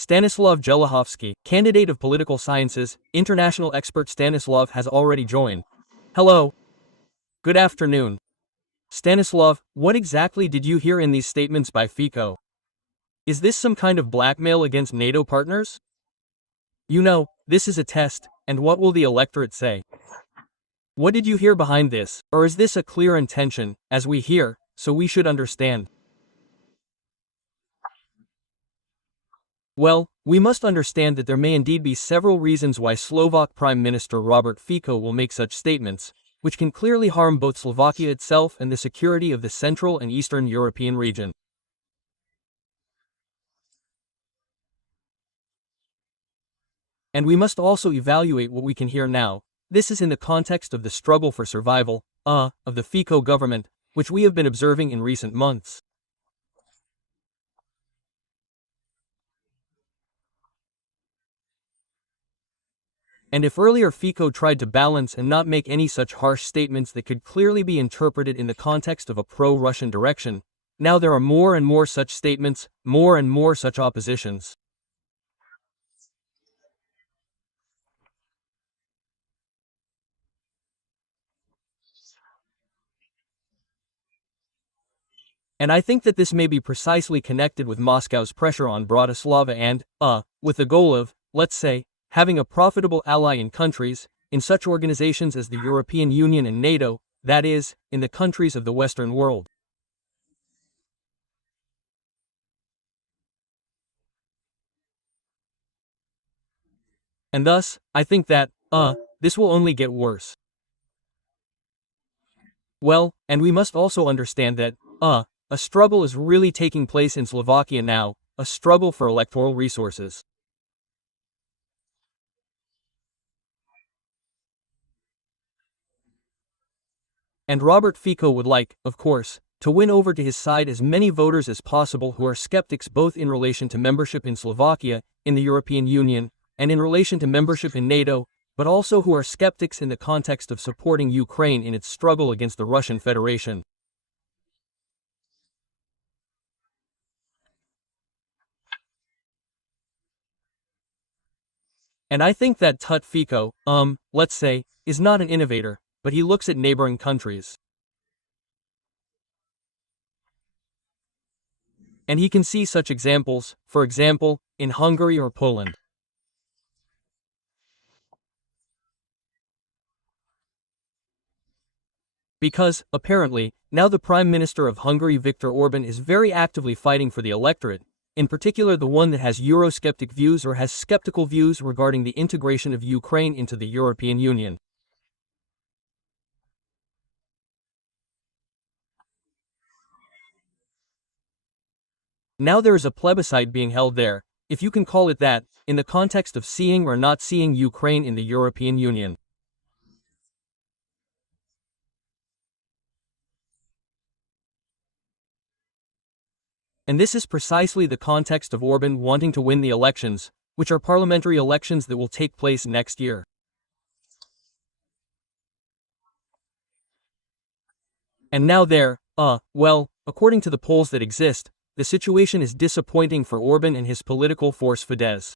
Stanislav Jelichovский, candidate of political sciences, international expert Stanislav has already joined. Hello. Good afternoon. Stanislav, what exactly did you hear in these statements by Fico? Is this some kind of blackmail against NATO partners? You know, this is a test, and what will the electorate say? What did you hear behind this, or is this a clear intention, as we hear, so we should understand? Well, we must understand that there may indeed be several reasons why Slovak Prime Minister Robert Fico will make such statements, which can clearly harm both Slovakia itself and the security of the Central and Eastern European region. And we must also evaluate what we can hear now. This is in the context of the struggle for survival, of the Fico government, which we have been observing in recent months. And if earlier Fico tried to balance and not make any such harsh statements that could clearly be interpreted in the context of a pro-Russian direction, now there are more and more such statements, more and more such oppositions. And I think that this may be precisely connected with Moscow's pressure on Bratislava and, with the goal of, let's say, having a profitable ally in countries, in such organizations as the European Union and NATO, that is, in the countries of the Western world. And thus, I think that, this will only get worse. Well, and we must also understand that, a struggle is really taking place in Slovakia now, a struggle for electoral resources. And Robert Fico would like, of course, to win over to his side as many voters as possible who are skeptics both in relation to membership in Slovakia, in the European Union, and in relation to membership in NATO, but also who are skeptics in the context of supporting Ukraine in its struggle against the Russian Federation. And I think that Tut Fico, let's say, is not an innovator, but he looks at neighboring countries. And he can see such examples, for example, in Hungary or Poland. Because, apparently, now the Prime Minister of Hungary Viktor Orban is very actively fighting for the electorate, in particular the one that has Eurosceptic views or has skeptical views regarding the integration of Ukraine into the European Union. Now there is a plebiscite being held there, if you can call it that, in the context of seeing or not seeing Ukraine in the European Union. And this is precisely the context of Orban wanting to win the elections, which are parliamentary elections that will take place next year. And now there, well, according to the polls that exist, the situation is disappointing for Orban and his political force Fidesz.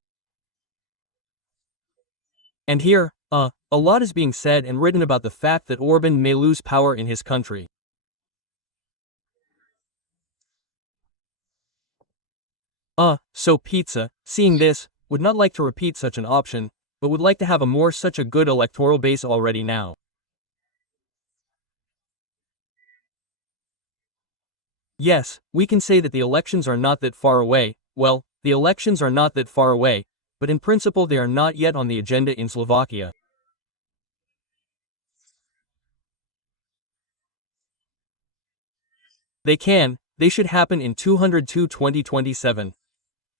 And here, a lot is being said and written about the fact that Orban may lose power in his country. So Pizza, seeing this, would not like to repeat such an option, but would like to have such a good electoral base already now. Yes, we can say that the elections are not that far away. Well, the elections are not that far away, but in principle they are not yet on the agenda in Slovakia. They should happen in 2027.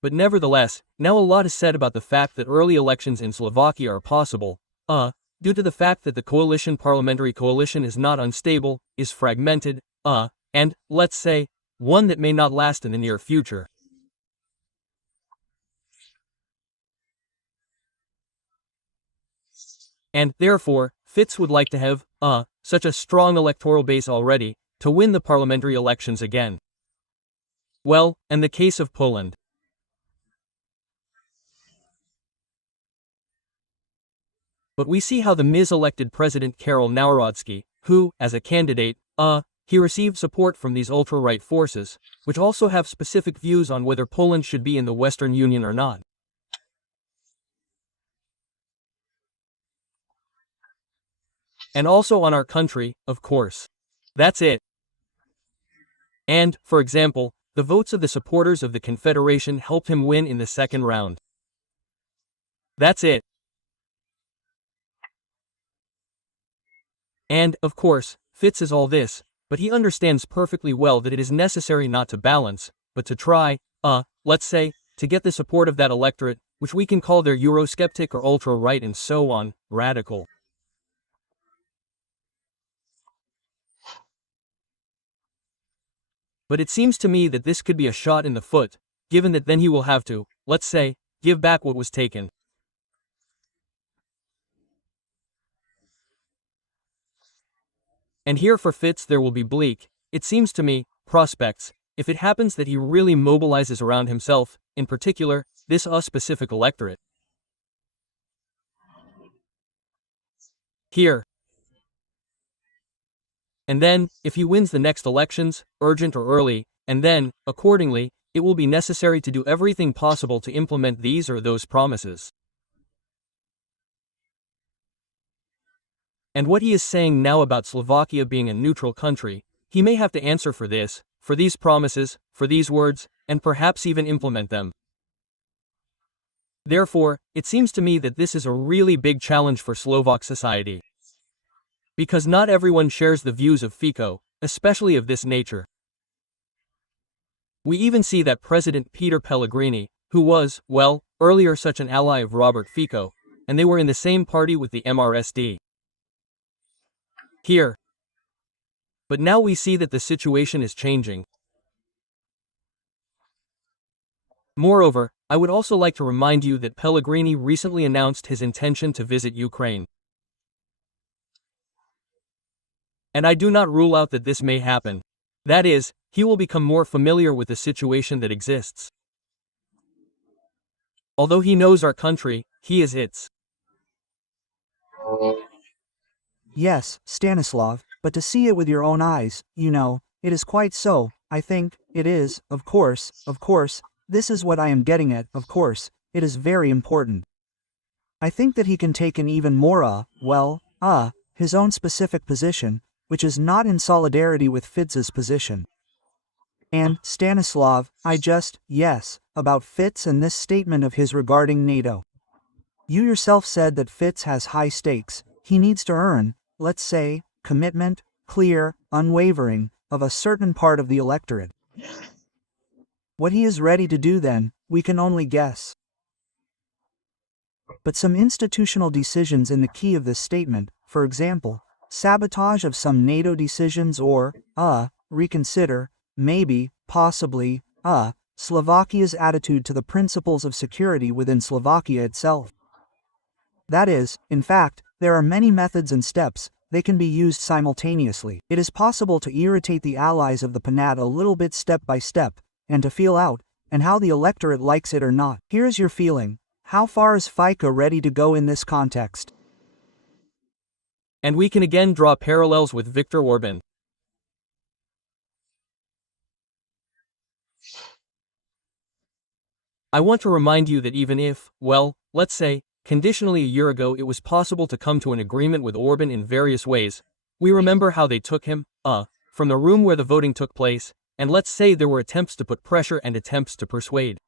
But nevertheless, now a lot is said about the fact that early elections in Slovakia are possible, due to the fact that the parliamentary coalition is not unstable, is fragmented, and, let's say, one that may not last in the near future. And, therefore, Fitz would like to have, such a strong electoral base already, to win the parliamentary elections again. Well, and the case of Poland. But we see how the Ms. elected President Karol Nawrocki, who, as a candidate, he received support from these ultra-right forces, which also have specific views on whether Poland should be in the Western Union or not. And also on our country, of course. That's it. And, for example, the votes of the supporters of the Confederation helped him win in the second round. That's it. And, of course, Fitz is all this, but he understands perfectly well that it is necessary not to balance, but to try, let's say, to get the support of that electorate, which we can call their Eurosceptic or ultra-right and so on, radical. But it seems to me that this could be a shot in the foot, given that then he will have to, let's say, give back what was taken. And here for Fitz there will be bleak, it seems to me, prospects, if it happens that he really mobilizes around himself, in particular, this specific electorate. Here. And then, if he wins the next elections, urgent or early, and then, accordingly, it will be necessary to do everything possible to implement these or those promises. And what he is saying now about Slovakia being a neutral country, he may have to answer for this, for these promises, for these words, and perhaps even implement them. Therefore, it seems to me that this is a really big challenge for Slovak society. Because not everyone shares the views of Fico, especially of this nature. We even see that President Peter Pellegrini, who was, well, earlier such an ally of Robert Fico, and they were in the same party with the MRSD. Here. But now we see that the situation is changing. Moreover, I would also like to remind you that Pellegrini recently announced his intention to visit Ukraine. And I do not rule out that this may happen. That is, he will become more familiar with the situation that exists. Although he knows our country, he is its. Yes, Stanislav, but to see it with your own eyes, it is quite so, I think, it is, of course, this is what I am getting at, of course, it is very important. I think that he can take an even more, his own specific position, which is not in solidarity with Fitz's position. And, Stanislav, about Fitz and this statement of his regarding NATO. You yourself said that Fitz has high stakes, he needs to earn, let's say, commitment, clear, unwavering, of a certain part of the electorate. What he is ready to do then, we can only guess. But some institutional decisions in the key of this statement, for example, sabotage of some NATO decisions or, reconsider, maybe, possibly, Slovakia's attitude to the principles of security within Slovakia itself. That is, in fact, there are many methods and steps, they can be used simultaneously. It is possible to irritate the allies of the PNAT a little bit step by step, and to feel out, and how the electorate likes it or not. Here is your feeling. How far is Fico ready to go in this context? And we can again draw parallels with Viktor Orban. I want to remind you that even if, let's say, conditionally a year ago it was possible to come to an agreement with Orban in various ways, we remember how they took him, from the room where the voting took place, and let's say there were attempts to put pressure and attempts to persuade.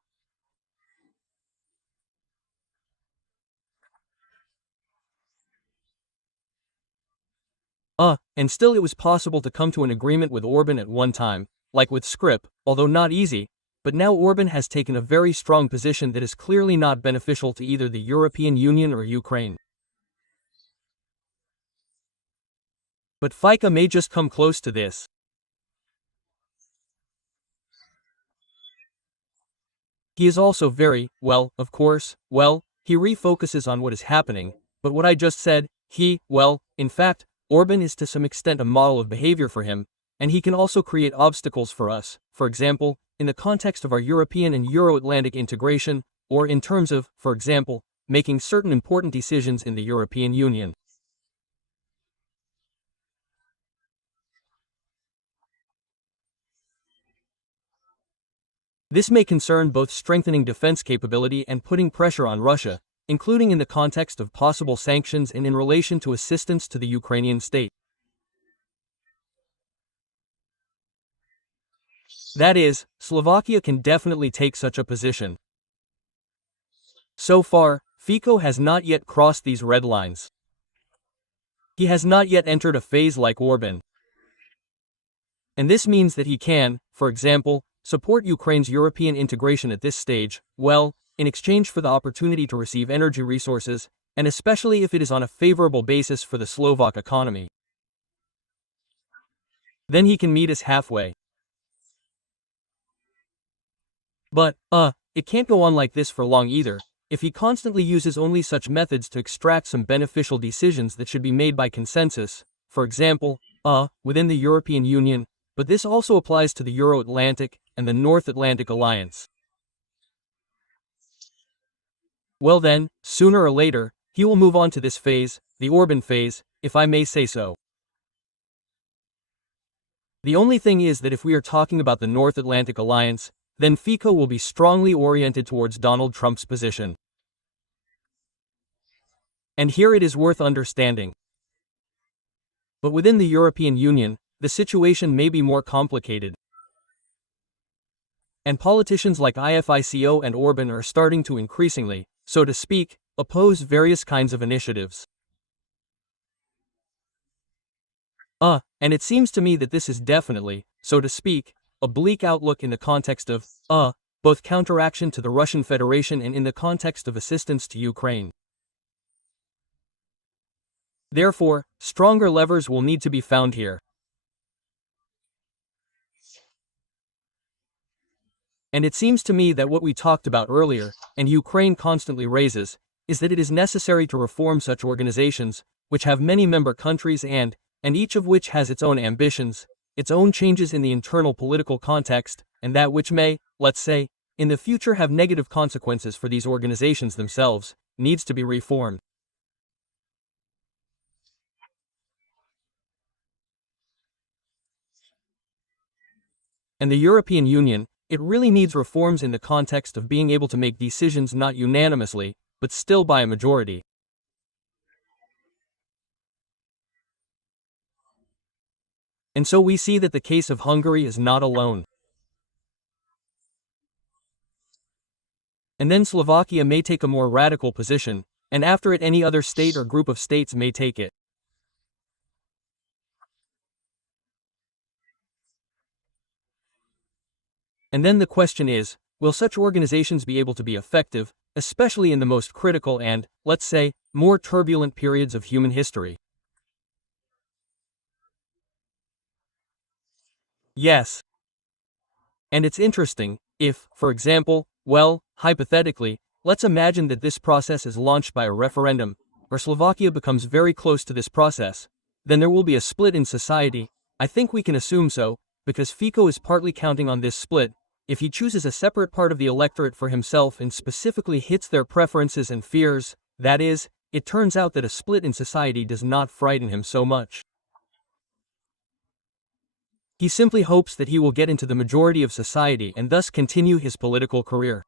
And still it was possible to come to an agreement with Orban at one time, like with Scrip, although not easy, but now Orban has taken a very strong position that is clearly not beneficial to either the European Union or Ukraine. But Fico may just come close to this. He is also very, he refocuses on what is happening, but what I just said, in fact, Orban is to some extent a model of behavior for him, and he can also create obstacles for us, for example, in the context of our European and Euro-Atlantic integration, or in terms of, for example, making certain important decisions in the European Union. This may concern both strengthening defense capability and putting pressure on Russia, including in the context of possible sanctions and in relation to assistance to the Ukrainian state. That is, Slovakia can definitely take such a position. So far, Fico has not yet crossed these red lines. He has not yet entered a phase like Orban. And this means that he can, for example, support Ukraine's European integration at this stage, well, in exchange for the opportunity to receive energy resources, and especially if it is on a favorable basis for the Slovak economy. Then he can meet us halfway. But, it can't go on like this for long either, if he constantly uses only such methods to extract some beneficial decisions that should be made by consensus, for example, within the European Union, but this also applies to the Euro-Atlantic and the North Atlantic Alliance. Well then, sooner or later, he will move on to this phase, the Orban phase, if I may say so. The only thing is that if we are talking about the North Atlantic Alliance, then Fico will be strongly oriented towards Donald Trump's position. And here it is worth understanding. But within the European Union, the situation may be more complicated. And politicians like Fico and Orban are starting to increasingly, so to speak, oppose various kinds of initiatives. And it seems to me that this is definitely, so to speak, a bleak outlook in the context of, both counteraction to the Russian Federation and in the context of assistance to Ukraine. Therefore, stronger levers will need to be found here. And it seems to me that what we talked about earlier, and Ukraine constantly raises, is that it is necessary to reform such organizations, which have many member countries and each of which has its own ambitions, its own changes in the internal political context, and that which may, let's say, in the future have negative consequences for these organizations themselves, needs to be reformed. And the European Union, it really needs reforms in the context of being able to make decisions not unanimously, but still by a majority. And so we see that the case of Hungary is not alone. And then Slovakia may take a more radical position, and after it any other state or group of states may take it. And then the question is, will such organizations be able to be effective, especially in the most critical and, let's say, more turbulent periods of human history? Yes. And it's interesting, if, for example, well, hypothetically, let's imagine that this process is launched by a referendum, or Slovakia becomes very close to this process, then there will be a split in society. I think we can assume so, because Fico is partly counting on this split. If he chooses a separate part of the electorate for himself and specifically hits their preferences and fears, that is, it turns out that a split in society does not frighten him so much. He simply hopes that he will get into the majority of society and thus continue his political career.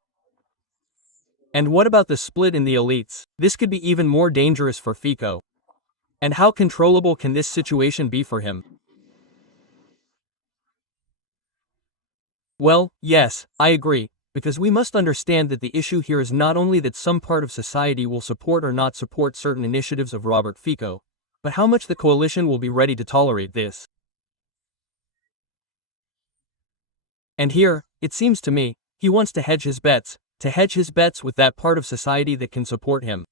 And what about the split in the elites? This could be even more dangerous for Fico. And how controllable can this situation be for him? Well, yes, I agree, because we must understand that the issue here is not only that some part of society will support or not support certain initiatives of Robert Fico, but how much the coalition will be ready to tolerate this. And here, it seems to me, he wants to hedge his bets with that part of society that can support him.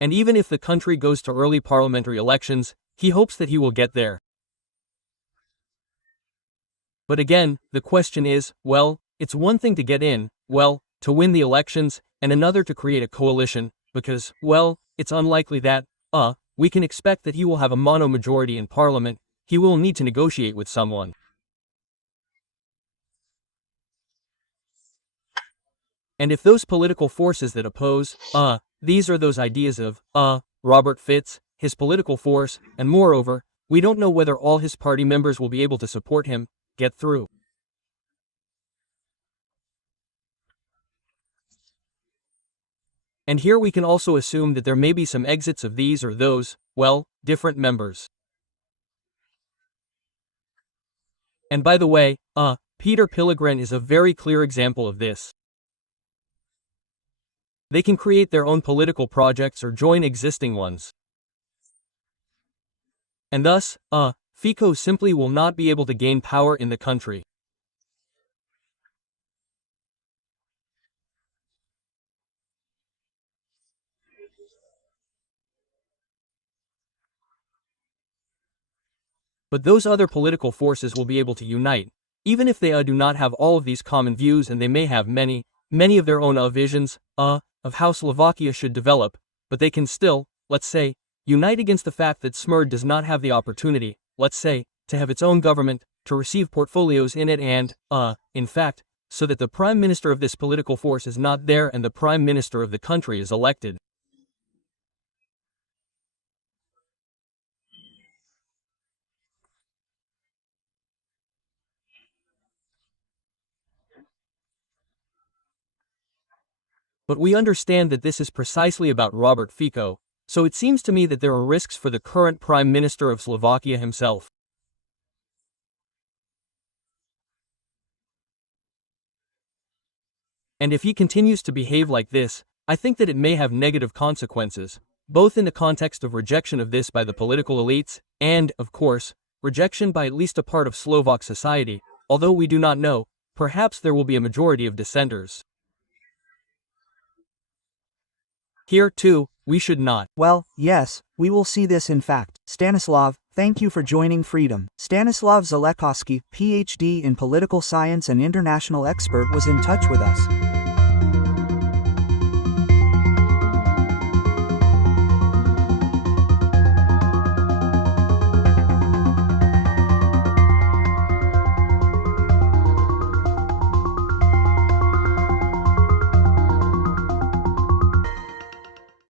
And even if the country goes to early parliamentary elections, he hopes that he will get there. But again, the question is, well, it's one thing to get in, well, to win the elections, and another to create a coalition, because, well, it's unlikely that, we can expect that he will have a mono majority in parliament. He will need to negotiate with someone. And if those political forces that oppose, these are those ideas of, Robert Fitz, his political force, and moreover, we don't know whether all his party members will be able to support him, get through. And here we can also assume that there may be some exits of these or those, well, different members. And by the way, Peter Pilgrim is a very clear example of this. They can create their own political projects or join existing ones. And thus, Fico simply will not be able to gain power in the country. But those other political forces will be able to unite, even if they do not have all of these common views, and they may have many of their own visions, of how Slovakia should develop, but they can still, let's say, unite against the fact that SMERD does not have the opportunity, let's say, to have its own government, to receive portfolios in it and, in fact, so that the prime minister of this political force is not there and the prime minister of the country is elected. But we understand that this is precisely about Robert Fico, so it seems to me that there are risks for the current Prime Minister of Slovakia himself. And if he continues to behave like this, I think that it may have negative consequences, both in the context of rejection of this by the political elites, and, of course, rejection by at least a part of Slovak society, although we do not know, perhaps there will be a majority of dissenters. Here, too, we should not. Well, yes, we will see this in fact. Stanislav, thank you for joining Freedom. Stanislav Желиховский, PhD in political science and international expert, was in touch with us.